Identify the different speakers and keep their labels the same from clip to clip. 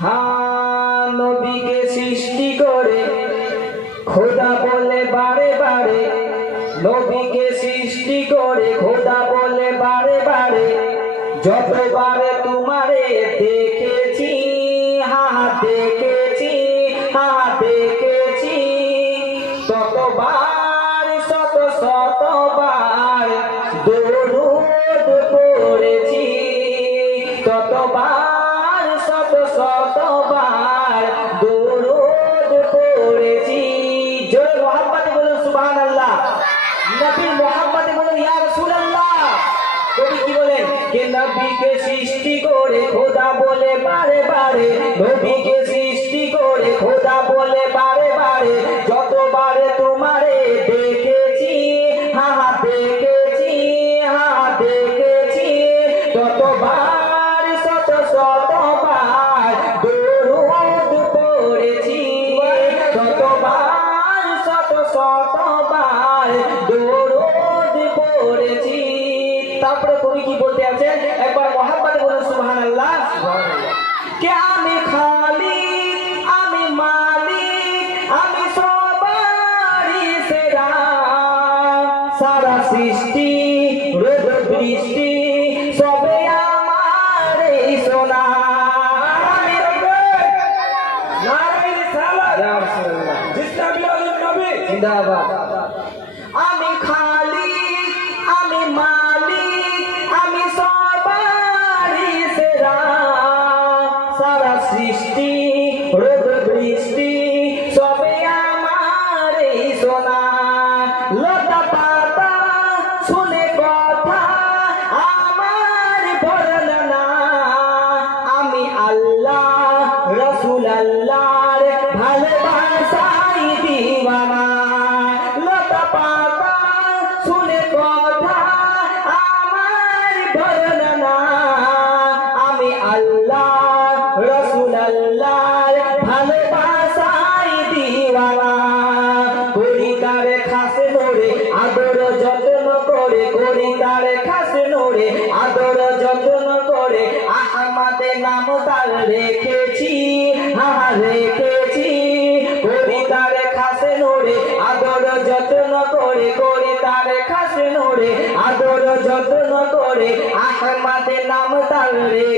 Speaker 1: হ্যাঁ নবীকে সৃষ্টি করে, খোদা বলে বারে বারে। নবীকে সৃষ্টি করে, খোদা বলে বারে বারে। যতবারে তোমারে দেখেছি, হা দেখেছি হা দেখেছি, ততবার, শত, শতবার সুবহানাল্লাহ নবী মোহাম্মদ বলেন, ইয়া রাসূলুল্লাহ। কবি কি বলেন? কে নবীকে সৃষ্টি করে খোদা বলে বারে বারে, নবীকে সৃষ্টি করে খোদা বলে বারে তারপরে কবি কি বলতে আছে? একবার মহাপাতে বলুন সুহান আমি খালি আমি মালিক আমি সবারই সেরা। সারা সৃষ্টি বৃষ্টি জিন্দাবাদ। সৃষ্টি রোদ বৃষ্টি সবে আমার সোনা। লতা পাতা, শুনে কথা, আমার বর্ণনা আমি আল্লাহ, রসুল আল্লাহর ভালোবাসাই দিওয়ানা লতা পাতা করে তার খাস নোরে, আদর যত্ন করে আমাদের নাম তার রেখেছি হা রেখেছি। করি তার খাস নোরে, আদর যত্ন করে, করি তার খাস নোরে, আদর যত্ন করে আমাদের নাম তার রেখেছি।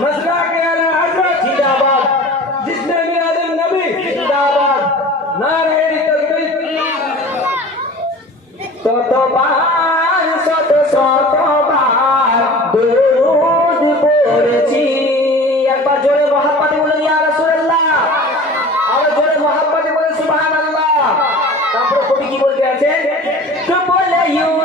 Speaker 2: मसला के आला हजरत
Speaker 1: জিন্দাবাদ
Speaker 2: जिसने भी आलिम नबी
Speaker 1: জিন্দাবাদ
Speaker 2: नारायण तकबीर
Speaker 1: ততবার শত শতবার দরুদ পড়েছি একবার জোরে মহাপাতে বলে ইয়া রাসূলুল্লাহ আর জোরে মহাপাতে বলে সুবহানাল্লাহ তারপরে কবি কি বলতে আছে তো বলে ইউসুফ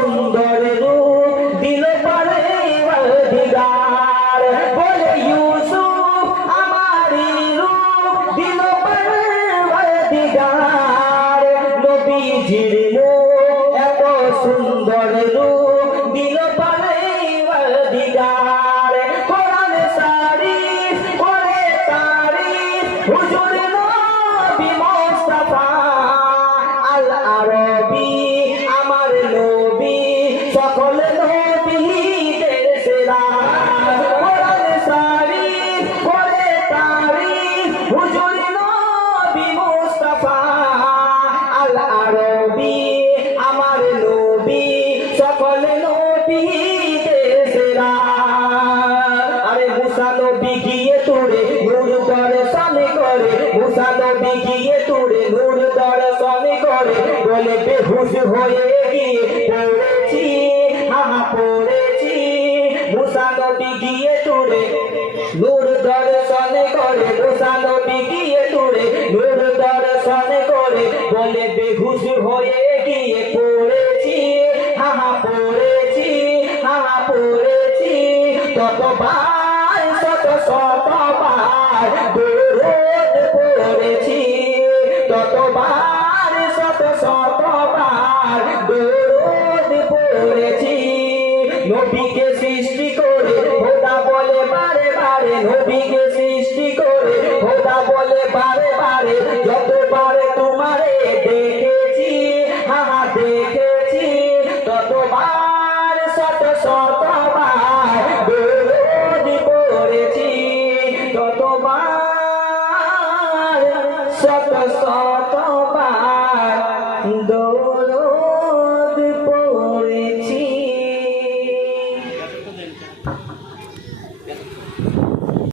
Speaker 1: সুন্দর রূপ দিল পারে দিগার বলে ইউসুফ আমারি রূপ দিল এত সুন্দর প্রেমে বেহুশ হয়ে গিয়ে পড়েছি হাহা পড়েছি। মুসা নবী গিয়ে তুলে, নূর দর্শন করে মুসা নবী গিয়ে তুলে, নূর দর্শন করে, বলে বেহুশ হয়ে গিয়ে পড়েছি হাহা পড়েছি হাহা পড়েছি। ততবার, শত, শতবার দূর পড়েছি। নবীকে সৃষ্টি করে, খোদা বলে বারে বারে নবীকে সৃষ্টি করে, খোদা বলে বারে বারে যতবারে তোমারে দেখেছি হা দেখেছি, ততবার শত শতবার দৌড় পড়েছি, ততবার শত শত